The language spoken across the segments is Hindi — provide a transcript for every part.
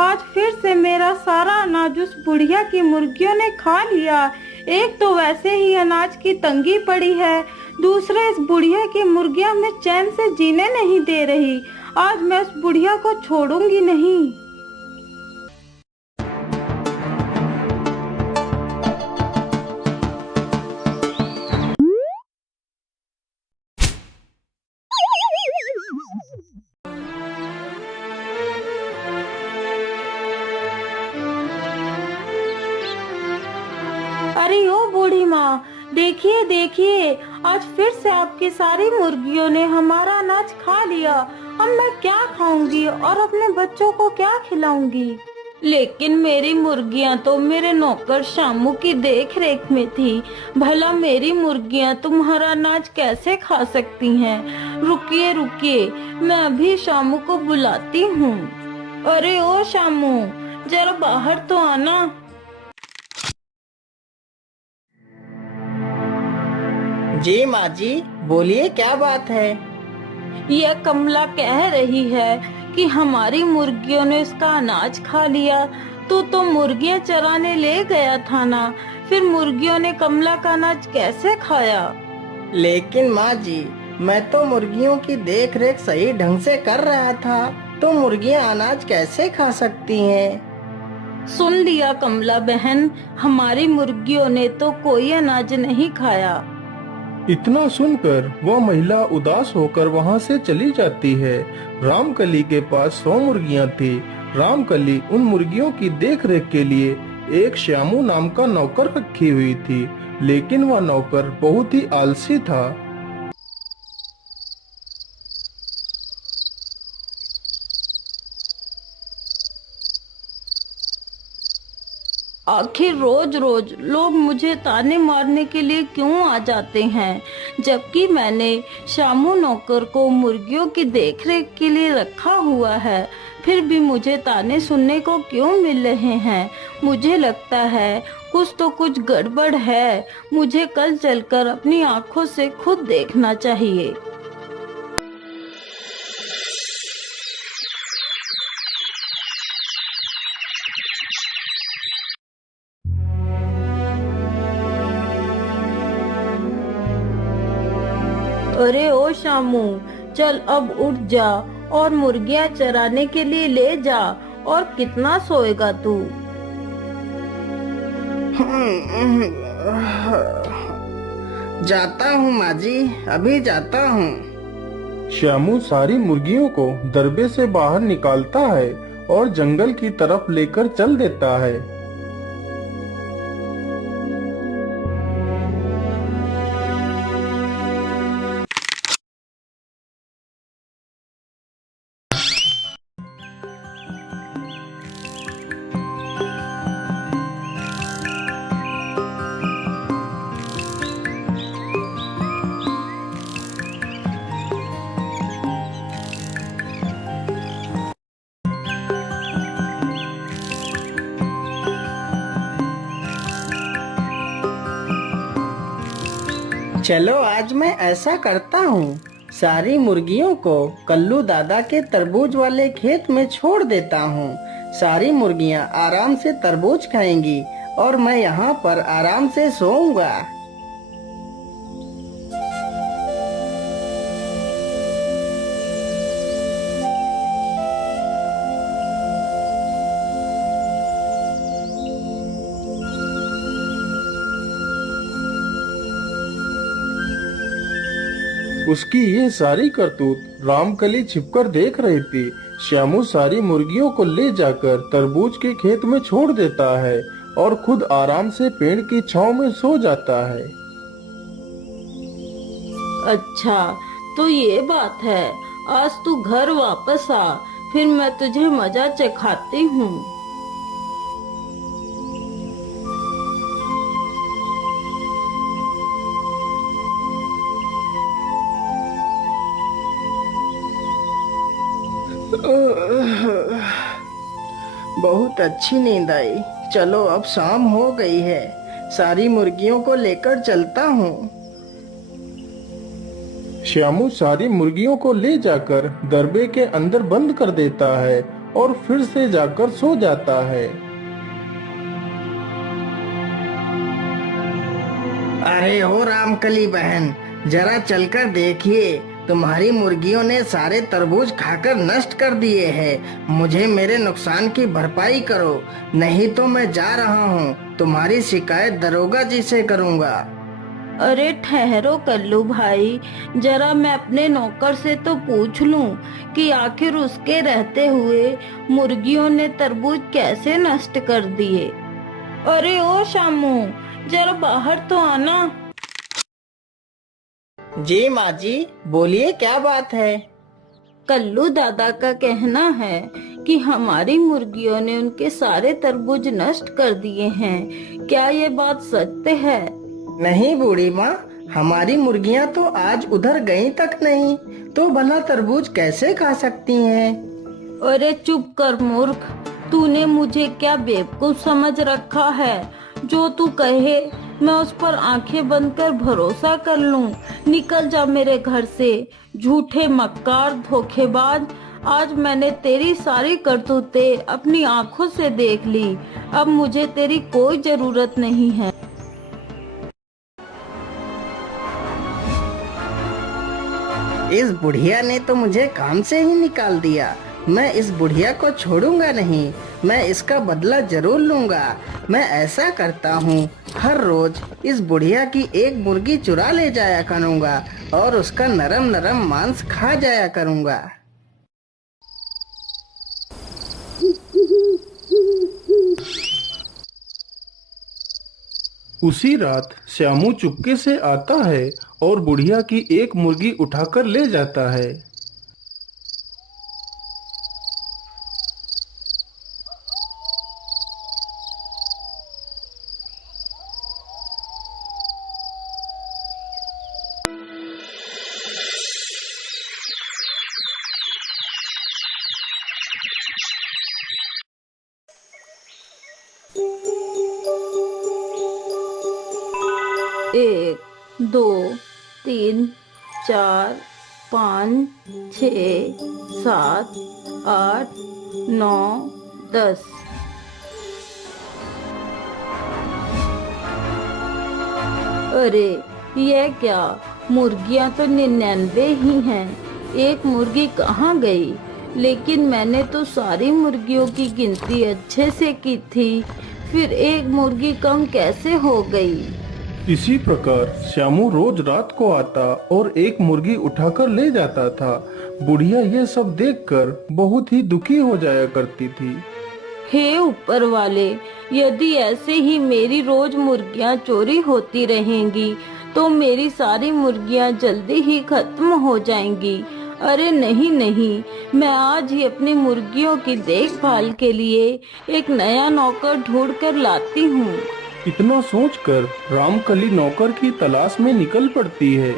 आज फिर से मेरा सारा अनाज उस बुढ़िया की मुर्गियों ने खा लिया। एक तो वैसे ही अनाज की तंगी पड़ी है, दूसरे इस बुढ़िया की मुर्गियां हमें चैन से जीने नहीं दे रही। आज मैं उस बुढ़िया को छोड़ूंगी नहीं। अरे ओ बूढ़ी माँ, देखिए देखिए, आज फिर से आपकी सारी मुर्गियों ने हमारा अनाज खा लिया। अब मैं क्या खाऊंगी और अपने बच्चों को क्या खिलाऊंगी? लेकिन मेरी मुर्गियां तो मेरे नौकर शामू की देख रेख में थी। भला मेरी मुर्गियां तुम्हारा अनाज कैसे खा सकती हैं? रुकिए रुकिए, मैं अभी शामू को बुलाती हूँ। अरे ओ शामू, जरा बाहर तो आना। जी माँ जी, बोलिए क्या बात है। यह कमला कह रही है कि हमारी मुर्गियों ने उसका अनाज खा लिया। तो मुर्गियां चराने ले गया था ना, फिर मुर्गियों ने कमला का अनाज कैसे खाया? लेकिन माँ जी, मैं तो मुर्गियों की देख रेख सही ढंग से कर रहा था, तो मुर्गियाँ अनाज कैसे खा सकती हैं? सुन लिया कमला बहन, हमारी मुर्गियों ने तो कोई अनाज नहीं खाया। इतना सुनकर वह महिला उदास होकर वहां से चली जाती है। रामकली के पास 100 मुर्गियां थी। रामकली उन मुर्गियों की देखरेख के लिए एक श्यामू नाम का नौकर रखी हुई थी, लेकिन वह नौकर बहुत ही आलसी था। आखिर रोज रोज लोग मुझे ताने मारने के लिए क्यों आ जाते हैं, जबकि मैंने शामू नौकर को मुर्गियों की देखरेख के लिए रखा हुआ है। फिर भी मुझे ताने सुनने को क्यों मिल रहे हैं? मुझे लगता है कुछ गड़बड़ है। मुझे कल चलकर अपनी आंखों से खुद देखना चाहिए। अरे ओ शामू, चल अब उठ जा और मुर्गियां चराने के लिए ले जा। और कितना सोएगा तू? जाता हूँ माँ जी, अभी जाता हूँ। श्यामू सारी मुर्गियों को दरबे से बाहर निकालता है और जंगल की तरफ लेकर चल देता है। चलो आज मैं ऐसा करता हूँ, सारी मुर्गियों को कल्लू दादा के तरबूज वाले खेत में छोड़ देता हूँ। सारी मुर्गियाँ आराम से तरबूज खाएंगी और मैं यहाँ पर आराम से सोऊंगा। उसकी ये सारी करतूत रामकली छिपकर देख रही थी। श्यामू सारी मुर्गियों को ले जाकर तरबूज के खेत में छोड़ देता है और खुद आराम से पेड़ की छांव में सो जाता है। अच्छा, तो ये बात है। आज तू घर वापस आ, फिर मैं तुझे मजा चखाती हूँ। बहुत अच्छी नींद आई। चलो अब शाम हो गई है, सारी मुर्गियों को लेकर चलता हूँ। श्यामू सारी मुर्गियों को ले जाकर दरबे के अंदर बंद कर देता है और फिर से जाकर सो जाता है। अरे ओ रामकली बहन, जरा चलकर देखिए, तुम्हारी मुर्गियों ने सारे तरबूज खाकर नष्ट कर दिए हैं। मुझे मेरे नुकसान की भरपाई करो, नहीं तो मैं जा रहा हूँ। तुम्हारी शिकायत दरोगा जी से करूँगा। अरे ठहरो कल्लू भाई, जरा मैं अपने नौकर से तो पूछ लूं कि आखिर उसके रहते हुए मुर्गियों ने तरबूज कैसे नष्ट कर दिए। अरे ओ शामू, जरा बाहर तो आना। जी माँ जी, बोलिए क्या बात है। कल्लू दादा का कहना है कि हमारी मुर्गियों ने उनके सारे तरबूज नष्ट कर दिए हैं। क्या ये बात सत्य है? नहीं बूढ़ी माँ, हमारी मुर्गियाँ तो आज उधर गई तक नहीं, तो भला तरबूज कैसे खा सकती हैं? अरे चुप कर मूर्ख, तूने मुझे क्या बेवकूफ समझ रखा है? जो तू कहे मैं उस पर आंखें बंद कर भरोसा कर लूं। निकल जा मेरे घर से, झूठे मक्कार धोखेबाज। आज मैंने तेरी सारी करतूतें अपनी आंखों से देख ली। अब मुझे तेरी कोई जरूरत नहीं है। इस बुढ़िया ने तो मुझे काम से ही निकाल दिया। मैं इस बुढ़िया को छोड़ूंगा नहीं, मैं इसका बदला जरूर लूंगा। मैं ऐसा करता हूँ, हर रोज इस बुढ़िया की एक मुर्गी चुरा ले जाया करूंगा और उसका नरम नरम मांस खा जाया करूंगा। उसी रात श्यामू चुपके से आता है और बुढ़िया की एक मुर्गी उठाकर ले जाता है। एक, दो, तीन, चार, 5, 6, 7, 8, 9, 10। अरे ये क्या, मुर्गियां तो 99 ही हैं। एक मुर्गी कहाँ गई? लेकिन मैंने तो सारी मुर्गियों की गिनती अच्छे से की थी, फिर एक मुर्गी कम कैसे हो गई? इसी प्रकार श्यामू रोज रात को आता और एक मुर्गी उठाकर ले जाता था। बुढ़िया ये सब देखकर बहुत ही दुखी हो जाया करती थी। हे ऊपर वाले, यदि ऐसे ही मेरी रोज मुर्गियां चोरी होती रहेंगी तो मेरी सारी मुर्गियां जल्दी ही खत्म हो जाएंगी। अरे नहीं नहीं, मैं आज ही अपनी मुर्गियों की देखभाल के लिए एक नया नौकर ढूंढ कर लाती हूँ। इतना सोचकर रामकली नौकर की तलाश में निकल पड़ती है।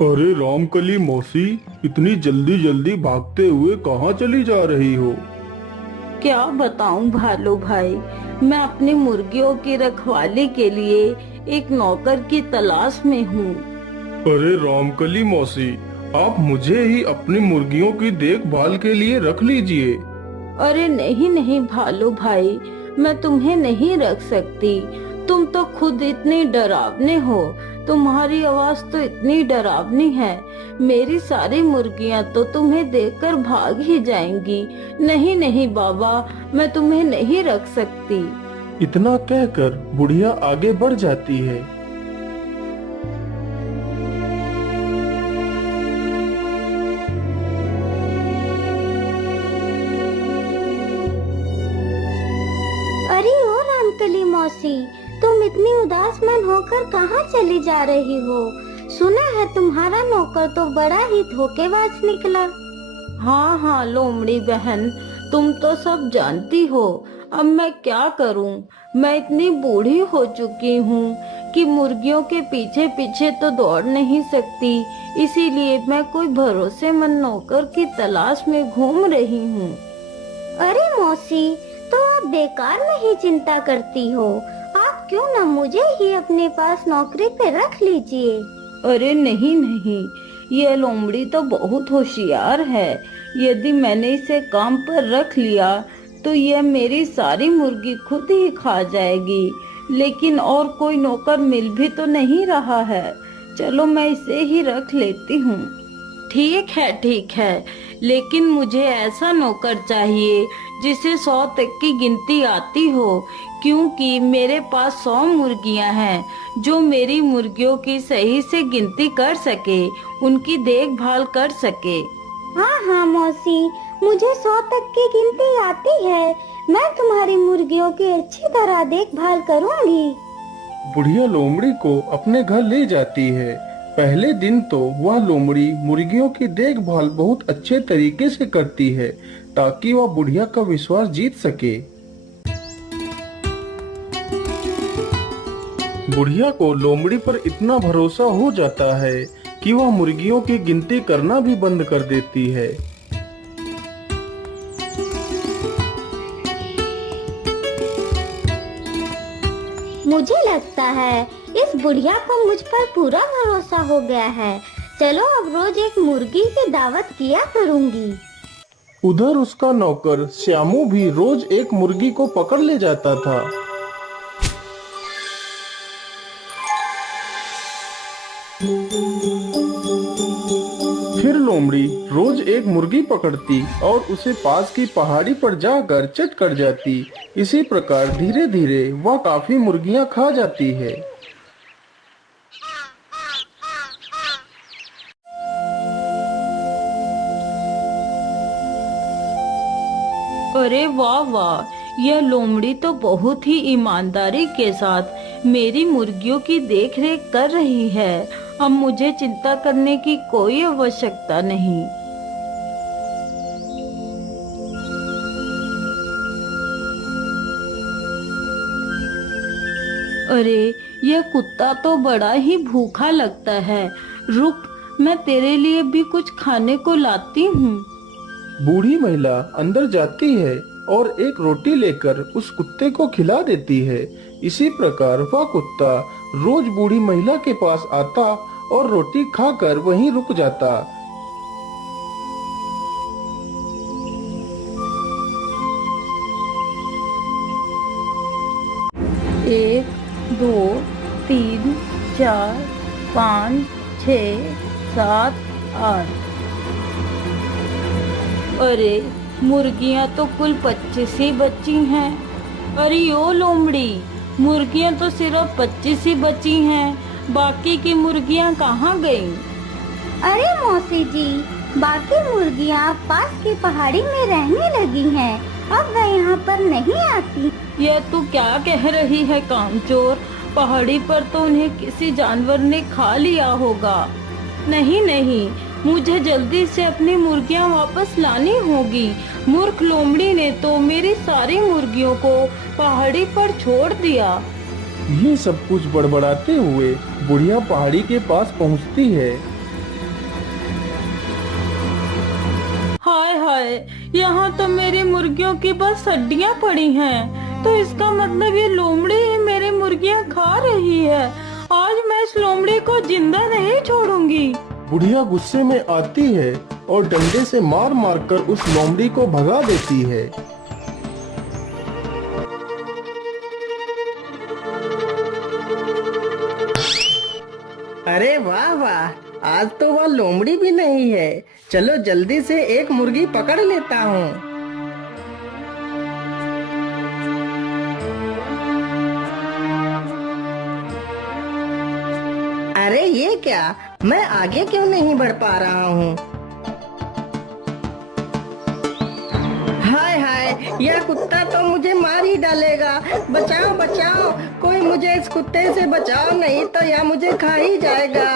अरे रामकली मौसी, इतनी जल्दी जल्दी भागते हुए कहाँ चली जा रही हो? क्या बताऊं भालू भाई, मैं अपनी मुर्गियों की रखवाली के लिए एक नौकर की तलाश में हूँ। अरे रामकली मौसी, आप मुझे ही अपनी मुर्गियों की देखभाल के लिए रख लीजिए। अरे नहीं नहीं भालू भाई, मैं तुम्हें नहीं रख सकती। तुम तो खुद इतने डरावने हो, तुम्हारी आवाज तो इतनी डरावनी है, मेरी सारी मुर्गियां तो तुम्हें देखकर भाग ही जाएंगी। नहीं नहीं बाबा, मैं तुम्हें नहीं रख सकती। इतना कहकर बुढ़िया आगे बढ़ जाती है। अरे ओ रामकली मौसी, तुम इतनी उदास मन होकर कहाँ चली जा रही हो? सुना है तुम्हारा नौकर तो बड़ा ही धोखेबाज निकला। हाँ हाँ लोमड़ी बहन, तुम तो सब जानती हो। अब मैं क्या करूं? मैं इतनी बूढ़ी हो चुकी हूँ, कि मुर्गियों के पीछे पीछे तो दौड़ नहीं सकती, इसीलिए मैं कोई भरोसेमंद नौकर की तलाश में घूम रही हूँ। अरे मौसी, तो आप बेकार में ही चिंता करती हो। आप क्यों न मुझे ही अपने पास नौकरी पे रख लीजिए। अरे नहीं नहीं, ये लोमड़ी तो बहुत होशियार है। यदि मैंने इसे काम पर रख लिया तो यह मेरी सारी मुर्गी खुद ही खा जाएगी। लेकिन और कोई नौकर मिल भी तो नहीं रहा है। चलो मैं इसे ही रख लेती हूँ। ठीक है, लेकिन मुझे ऐसा नौकर चाहिए जिसे 100 तक की गिनती आती हो, क्योंकि मेरे पास 100 मुर्गियां हैं जो मेरी मुर्गियों की सही से गिनती कर सके, उनकी देखभाल कर सके। हाँ हाँ मौसी, मुझे 100 तक की गिनती आती है। मैं तुम्हारी मुर्गियों की अच्छी तरह देखभाल करूँगी। बुढ़िया लोमड़ी को अपने घर ले जाती है। पहले दिन तो वह लोमड़ी मुर्गियों की देखभाल बहुत अच्छे तरीके से करती है ताकि वह बुढ़िया का विश्वास जीत सके। बुढ़िया को लोमड़ी पर इतना भरोसा हो जाता है कि वह मुर्गियों की गिनती करना भी बंद कर देती है। मुझे लगता है इस बुढ़िया को मुझ पर पूरा भरोसा हो गया है। चलो अब रोज एक मुर्गी की दावत किया करूँगी। उधर उसका नौकर श्यामू भी रोज एक मुर्गी को पकड़ ले जाता था। फिर लोमड़ी रोज एक मुर्गी पकड़ती और उसे पास की पहाड़ी पर जाकर चट कर जाती। इसी प्रकार धीरे धीरे वह काफी मुर्गियां खा जाती है। अरे वाह वाह, यह लोमड़ी तो बहुत ही ईमानदारी के साथ मेरी मुर्गियों की देखरेख कर रही है। अब मुझे चिंता करने की कोई आवश्यकता नहीं। अरे यह कुत्ता तो बड़ा ही भूखा लगता है। रुक, मैं तेरे लिए भी कुछ खाने को लाती हूँ। बूढ़ी महिला अंदर जाती है और एक रोटी लेकर उस कुत्ते को खिला देती है। इसी प्रकार वह कुत्ता रोज बूढ़ी महिला के पास आता और रोटी खाकर वहीं रुक जाता। एक, 2, 3, 4, 5, 6, 7, 8। अरे मुर्गियां तो कुल 25 ही बची हैं। अरे ओ लोमड़ी, मुर्गियां तो सिर्फ 25 ही बची हैं। बाकी की मुर्गियां कहाँ गईं? अरे मौसी जी, बाकी मुर्गियाँ पास की पहाड़ी में रहने लगी हैं। अब वह यहाँ पर नहीं आती। यह तू क्या कह रही है कामचोर? पहाड़ी पर तो उन्हें किसी जानवर ने खा लिया होगा। नहीं नहीं, मुझे जल्दी से अपनी मुर्गियां वापस लानी होगी। मूर्ख लोमड़ी ने तो मेरी सारी मुर्गियों को पहाड़ी पर छोड़ दिया। ये सब कुछ बड़बड़ाते हुए बुढ़िया पहाड़ी के पास पहुंचती है। हाय हाय, यहाँ तो मेरी मुर्गियों की बस हड्डियाँ पड़ी हैं। तो इसका मतलब ये लोमड़ी ही मेरी मुर्गियाँ खा रही है। आज मैं इस लोमड़ी को जिंदा नहीं छोड़ूंगी। बुढ़िया गुस्से में आती है और डंडे से मार मार कर उस लोमड़ी को भगा देती है। अरे वाह वाह, आज तो वह लोमड़ी भी नहीं है। चलो जल्दी से एक मुर्गी पकड़ लेता हूँ। अरे ये क्या, मैं आगे क्यों नहीं बढ़ पा रहा हूँ? हाय हाय, यह कुत्ता तो मुझे मार ही डालेगा। बचाओ बचाओ, कोई मुझे इस कुत्ते से बचाओ, नहीं तो यह मुझे खा ही जाएगा।